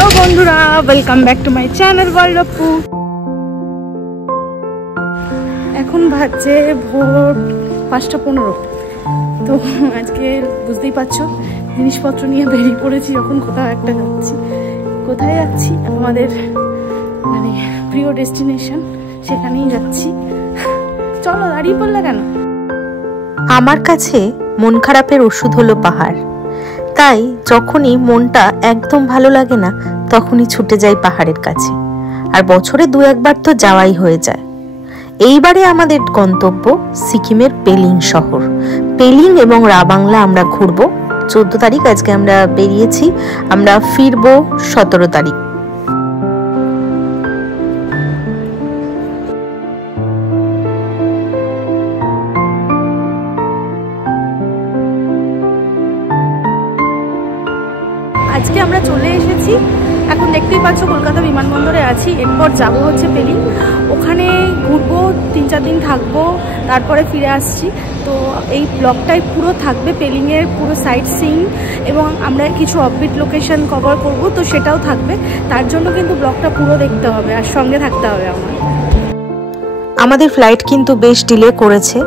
Hello बंधुरा welcome back to my channel world of पू। এখন বাজে ভোর 5:15। তো আজকে বুঝতেই পারছো জিনিসপত্র নিয়ে বেরিয়ে পড়েছি। যখন কোথাও একটা যাচ্ছি, কোথায় যাচ্ছি আমাদের মানে প্রিয় ডেস্টিনেশন, সেখানেই যাচ্ছি। চলো, দাঁড়িয়ে পড়লে কেন? আমার কাছে মন খারাপের ওষুধ হলো পাহাড়। তাই যখনই মনটা একদম ভালো লাগে না তখনই ছুটে যাই পাহাড়ের কাছে। আর বছরে 2-1 তো যাওয়াই হয়ে যায়। এইবারে আমাদের গন্তব্য সিকিমের পেলিং শহর। পেলিং এবং রাবাংলা আমরা ঘুরবো। 14 তারিখ আজকে আমরা বেরিয়েছি, আমরা ফিরবো 17 তারিখ। আজকে আমরা চলে এসেছি, এখন দেখতেই পাচ্ছ কলকাতা বিমানবন্দরে আছি। এরপর যাব হচ্ছে পেলিং, ওখানে ঘুরবো, 3-4 দিন থাকবো, তারপরে ফিরে আসছি। তো এই ব্লগটাই পুরো থাকবে পেলিংয়ের পুরো সাইট সিইং, এবং আমরা কিছু অফবিট লোকেশন কভার করব, তো সেটাও থাকবে। তার জন্য কিন্তু ব্লগটা পুরো দেখতে হবে আর সঙ্গে থাকতে হবে আমাদের ফ্লাইট কিন্তু বেশ ডিলে করেছে।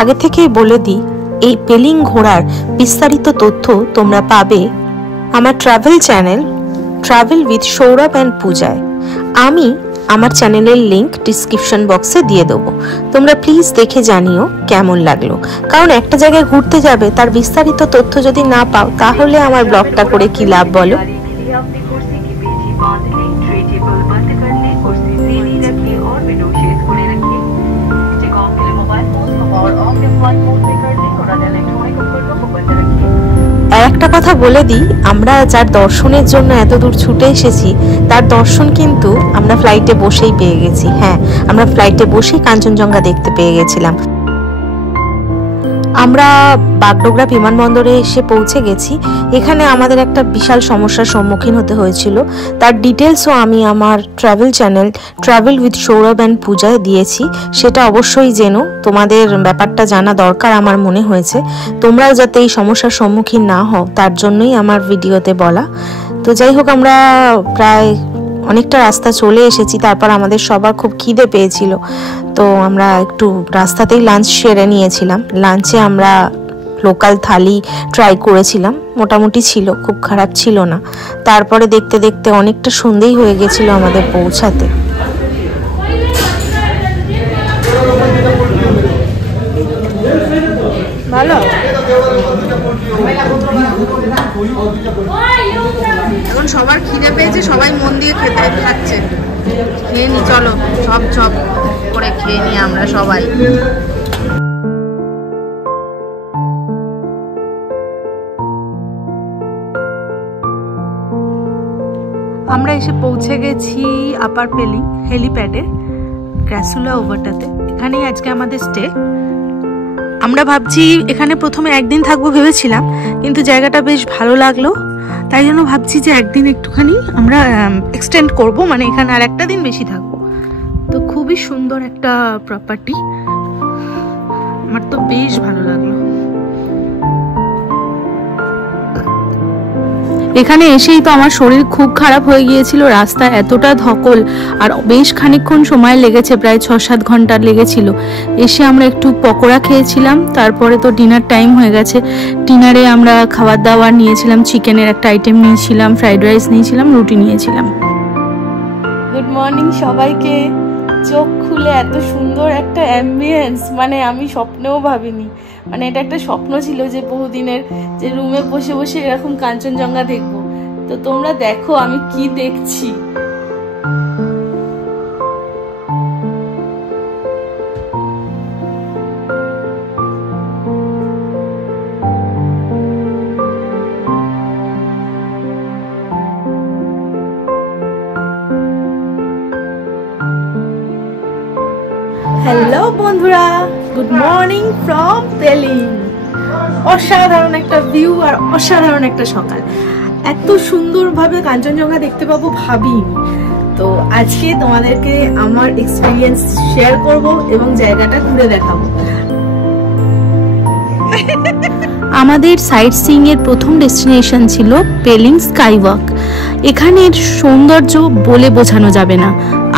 আগে থেকেই বলে দিই, এই পেলিং ঘোরার বিস্তারিত তথ্য তোমরা পাবে আমার travel channel travel with Sourav and পূজায়। আমি আমার চ্যানেলের লিংক ডিসক্রিপশন বক্সে দিয়ে দেবো। তোমরা প্লিজ দেখে জানিও কেমন লাগলো, কারণ একটা জায়গায় ঘুরতে যাবে তার বিস্তারিত তথ্য যদি না পাও তাহলে আমার ব্লগটা করে কি লাভ বলো। একটা কথা বলে দিই, আমরা যার দর্শনের জন্য এত দূর ছুটে এসেছি তার দর্শন কিন্তু আমরা ফ্লাইটে বসেই পেয়ে গেছি। হ্যাঁ, আমরা ফ্লাইটে বসেই কাঞ্চনজঙ্ঘা দেখতে পেয়ে গেছিলাম। আমরা বাগডোগরা বিমানবন্দরে এসে পৌঁছে গেছি। এখানে আমাদের একটা বিশাল সমস্যার সম্মুখীন হতে হয়েছিল, তার ডিটেলসও আমি আমার travel channel travel with Sourav and পূজায় দিয়েছি। সেটা অবশ্যই জেনো, তোমাদের ব্যাপারটা জানা দরকার আমার মনে হয়েছে। তোমরাও যাতে এই সমস্যার সম্মুখীন না হও তার জন্যই আমার ভিডিওতে বলা। তো যাই হোক, আমরা প্রায় অনেকটা রাস্তা চলে এসেছি। তারপর আমাদের সবার খুব খিদে পেয়েছিল, তো আমরা একটু রাস্তাতেই লাঞ্চ সেরে নিয়েছিলাম। লাঞ্চে আমরা লোকাল থালি ট্রাই করেছিলাম, মোটামুটি ছিল, খুব খারাপ ছিল না। তারপরে দেখতে দেখতে অনেকটা সন্ধ্যেই হয়ে গেছিল আমাদের পৌঁছাতে। ভালো, এখন সবার খিদে পেয়েছে, সবাই মন দিয়ে খাচ্ছে। খেয়ে নি, চলো সব সব করে খেয়ে নি আমরা সবাই। আমরা এসে পৌঁছে গেছি আপার পেলিং হেলিপ্যাডে, ক্র্যাসুলা ওভারটাতে। এখানেই আজকে আমাদের স্টে। আমরা ভাবছি এখানে প্রথমে 1 দিন থাকবো ভেবেছিলাম, কিন্তু জায়গাটা বেশ ভালো লাগলো, তাই জন্য ভাবছি যে 1 দিন একটুখানি আমরা এক্সটেন্ড করব, মানে এখানে আর একটা দিন বেশি থাকবো। তো খুবই সুন্দর একটা প্রপার্টি, আমার তো বেশ ভালো লাগলো। এখানে এসেই তো আমার শরীর খুব খারাপ হয়ে গিয়েছিল, রাস্তায় এতটা ধকল, আর বেশ খানিকক্ষণ সময় লেগেছে, প্রায় 6-7 ঘন্টা লেগেছিল। এসে আমরা একটু পকোড়া খেয়েছিলাম, তারপরে তো ডিনার টাইম হয়ে গেছে। ডিনারে আমরা খাবার দাবার নিয়েছিলাম, চিকেনের একটা আইটেম নিয়েছিলাম, ফ্রাইড রাইস নিয়েছিলাম, রুটি নিয়েছিলাম। গুড মর্নিং সবাইকে। চোখ খুলে এত সুন্দর একটা অ্যাম্বিয়েন্স, মানে আমি স্বপ্নেও ভাবিনি। মানে এটা একটা স্বপ্ন ছিল যে বহুদিনের, যে রুমে বসে বসে এরকম কাঞ্চনজঙ্ঘা দেখবো। তো তোমরা দেখো আমি কি দেখছি। হ্যালো বন্ধুরা, গুড মর্নিং ফ্রম পেলিং। অসাধারণ একটা ভিউ আর অসাধারণ একটা সকাল। এত সুন্দরভাবে কাঞ্চনজঙ্ঘা দেখতে পাবো ভাবিনি। তো আজকে তোমাদেরকে আমার এক্সপিরিয়েন্স শেয়ার করব এবং জায়গাটা ঘুরে দেখাবো। আমাদের সাইট সিইং এর প্রথম ডেস্টিনেশন ছিল পেলিং স্কাই ওয়াক। এখানের সৌন্দর্য বলে বোঝানো যাবে না।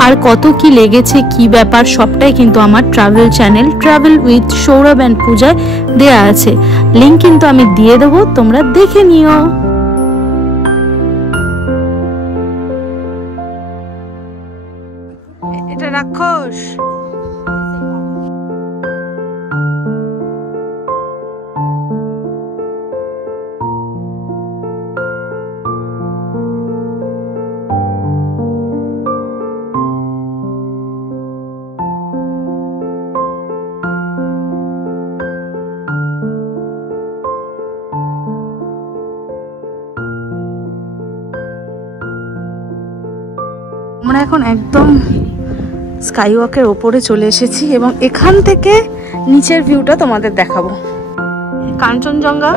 আর কত কি লেগেছে, কি ব্যাপার, সবটাই কিন্তু আমার travel channel travel with Sourav and পূজায় দেয়া আছে। লিংক কিন্তু আমি দিয়ে দেবো, তোমরা দেখে নিও। এটা রাক্ষস। আমরা এখন একদম স্কাই ওয়াকের ওপরে চলে এসেছি এবং এখান থেকে নিচের ভিউটা তোমাদের দেখাবো। কাঞ্চনজঙ্ঘা,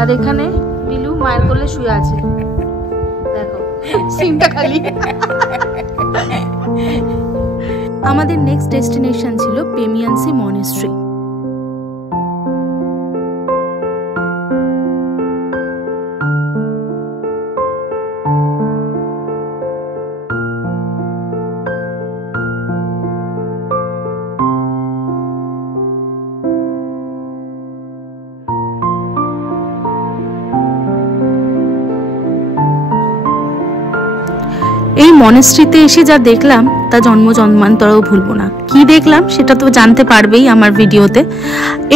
আর এখানে বিলু মায়ের কোলে শুয়ে আছে, দেখো সিনটা খালি। আমাদের নেক্সট ডেস্টিনেশন ছিল পেমিয়ানসি মনেস্ট্রি। এই মনেস্ট্রিতে এসে যা দেখলাম তা জন্ম জন্মান্তরেও ভুলবো না। কি দেখলাম সেটা তো জানতে পারবেই আমার ভিডিওতে।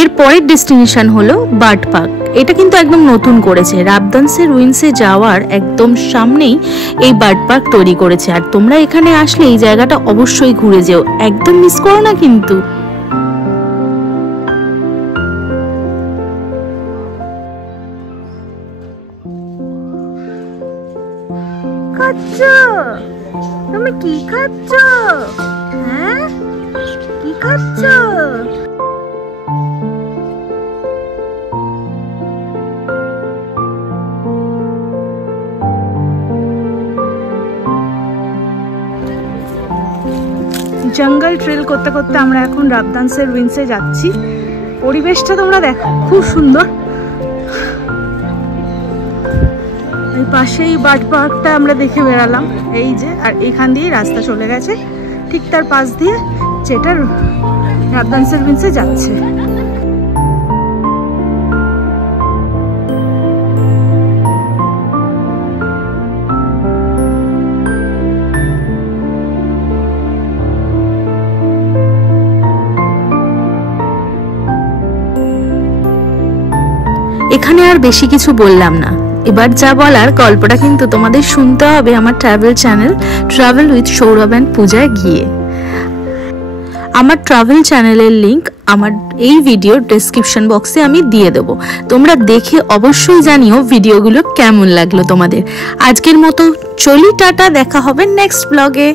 এর পরের ডেস্টিনেশন হলো বার্ড পার্ক। এটা কিন্তু একদম নতুন করেছে, রাবদানসের রুইন্সে যাওয়ার একদম সামনেই এই বার্ড পার্ক তৈরি করেছে। আর তোমরা এখানে আসলে এই জায়গাটা অবশ্যই ঘুরে যেও, একদম মিস করো না কিন্তু। খাচ্ছ তুমি? কি খাচ্ছ? হ্যাঁ, কি খাচ্ছ? জঙ্গল ট্রেল করতে করতে আমরা এখন রাবদানসের রুইন্সে যাচ্ছি। পরিবেশটা তোমরা দেখো, খুব সুন্দর। এই পাশেই বার্ড পার্কটা আমরা দেখে বেড়ালাম, এই যে, আর এখান দিয়েই রাস্তা চলে গেছে ঠিক তার পাশ দিয়ে, যেটা রাবদানসের রুইন্সে যাচ্ছে। এখানে আর বেশি কিছু বললাম না, এবার যা বলার গল্পটা কিন্তু তোমাদের শুনতে হবে আমার travel channel travel with Sourav and পূজায় গিয়ে। আমার ট্রাভেল চ্যানেলের লিংক আমার এই ভিডিওর ডেসক্রিপশন বক্সে আমি দিয়ে দেবো, তোমরা দেখে অবশ্যই জানিও ভিডিওগুলো কেমন লাগলো তোমাদের। আজকের মতো চলি, টাটা, দেখা হবে নেক্সট ব্লগে।